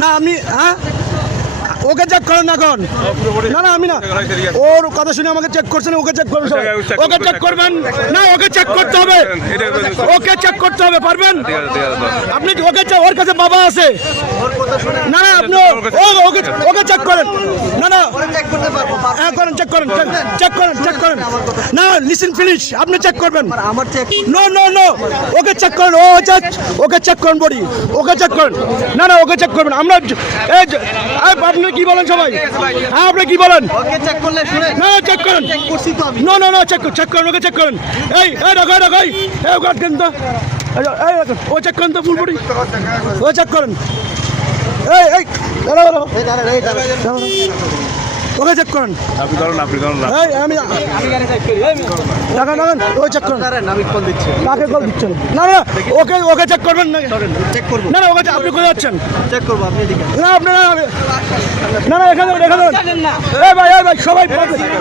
না আমি হ্যাঁ ওকে চেক করেন এখন। না না আমি না, ওর কথা শুনে আমাকে চেক করছেন, ওকে চেক করবেন, ওকে চেক করবেন না, ওকে চেক করতে হবে, ওকে চেক করতে হবে, পারবেন আপনি? ওকে ওর কাছে বাবা আছে। না না আপনি ওকে ওকে চেক করেন। না না হ্যাঁ করেন, চেক করেন, চেক করেন, চেক করেন। না লিসেন প্লিজ, আপনি চেক করবেন। No no no, okay check করেন, ও ওকে চেক করেন বডি, ওকে চেক করেন। না না ওকে চেক করবেন। আমরা এই আপনি কি বলেন সবাই? হ্যাঁ আপনি কি বলেন? না চেক করেন। নো নো নো, চেক করেন, ওকে চেক করেন। এই রাখাই রাখাই এই কাটকেন তো, ও চেক করেন তো ফুল বডি, ও চেক করেন। এই এই ওকে চেক করেন। আপনি করেন, আপনি করেন না। এই আমি রাখান ও চেক করেন। কাকে কল দিচ্ছেন? না না ওকে ওকে চেক করবেন না, চেক করব না। না ওকে আপনি কোথায় যাচ্ছেন? চেক করব আপনি এদিকে। না আপনি না না না এখানে এখানে এই ভাই সবাই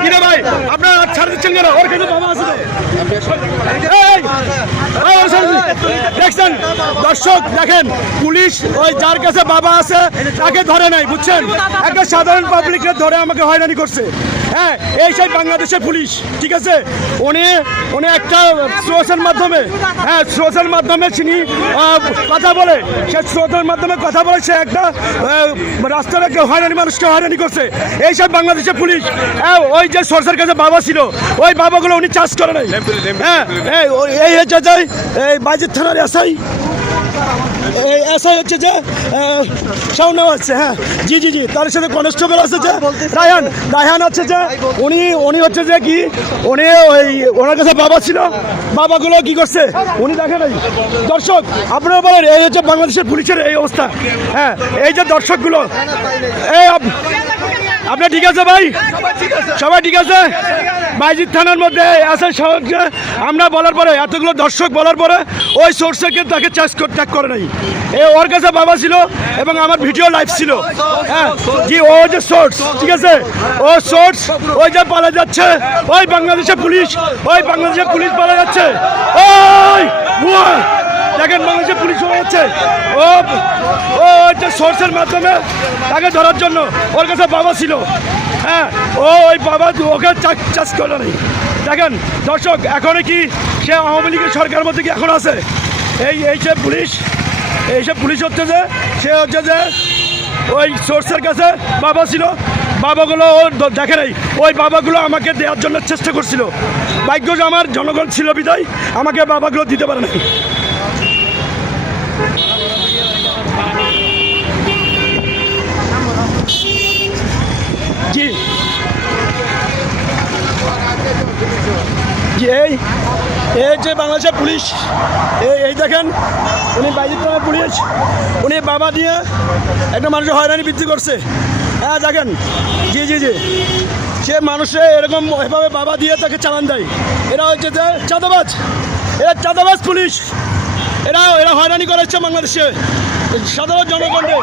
কি রে ভাই আপনারা ছাড় দিচ্ছেন কেন? ওর কাছে বাবা আছে। দেখছেন দর্শক, দেখেন পুলিশ ওই যার কাছে বাবা আছে তাকে ধরে নাই, বুঝছেন? একটা সাধারণ পাবলিককে ধরে আমাকে হয়রানি করছে। হ্যাঁ এই সেই বাংলাদেশের পুলিশ, ঠিক আছে? উনি একটা সোর্সের মাধ্যমে, হ্যাঁ সোর্সের মাধ্যমে তিনি কথা বলে, সে সোর্সের মাধ্যমে কথা বলে সে একটা রাস্তার হয়রানি মানুষকে হয়রানি করছে। এই সব বাংলাদেশের পুলিশ। হ্যাঁ ওই যে সোর্সের কাছে বাবা ছিল, ওই বাবাগুলো উনি চার্জ করে নাই। হ্যাঁ এই হচ্ছে যে এই বাইজিদ থানার এসআই, এসআই হচ্ছে যে শাওনা আছে। হ্যাঁ জি জি জি, তার সাথে কনস্টেবল আছে যে রায়হান হচ্ছে যে উনি হচ্ছে যে কি উনি ওই ওনার কাছে বাবা ছিল, বাবাগুলো কি করছে উনি দেখে নাই। দর্শক আপনারা বলেন এই হচ্ছে বাংলাদেশের পুলিশের এই অবস্থা। হ্যাঁ এই যে দর্শকগুলো, এই আপনি ঠিক আছে ভাই? সবাই ঠিক আছে? বাইজিদ থানার মধ্যে আছে আমরা বলার পরে, এতগুলো দর্শক বলার পরে ওই সোর্সকে তাকে ট্যাগ করে নাই। ওর কাছে বাবা ছিল এবং আমার ভিডিও লাইভ ছিল। হ্যাঁ জি, ও যে সোর্স, ঠিক আছে? ও সোর্স ওই যে পালা যাচ্ছে, ওই বাংলাদেশের পুলিশ, ওই বাংলাদেশের পুলিশ পালা যাচ্ছে। ওই দেখেন বাংলাদেশের পুলিশ হয়ে যাচ্ছে। ও হচ্ছে সোর্সের মাধ্যমে তাকে ধরার জন্য ওর কাছে বাবা ছিল। হ্যাঁ ওই বাবা ওকে চাষ করে নেই। দেখেন দর্শক, এখন কি সে আওয়ামী লীগের সরকারের মধ্যে কি এখন আছে? এইসব পুলিশ, এইসব পুলিশ হচ্ছে যে সে হচ্ছে যে ওই সোর্সের কাছে বাবা ছিল, বাবাগুলো ও দেখে নেই। ওই বাবাগুলো আমাকে দেওয়ার জন্য চেষ্টা করছিল, ভাগ্য যে আমার জনগণ ছিল বিদায় আমাকে বাবাগুলো দিতে পারে নাই। জি জি এই যে বাংলাদেশের পুলিশ, এই দেখেন উনি বাইজিদ থানার পুলিশ, উনি বাবা দিয়ে একটা মানুষের হয়রানি বৃদ্ধি করছে। হ্যাঁ দেখেন জি জি জি, সে মানুষে এরকম এভাবে বাবা দিয়ে তাকে চালান দেয়। এরা হচ্ছে যে চাঁদাবাজ, এরা চাঁদাবাজ পুলিশ। এরা হয়রানি করেছে বাংলাদেশে সাধারণ জনগণকে।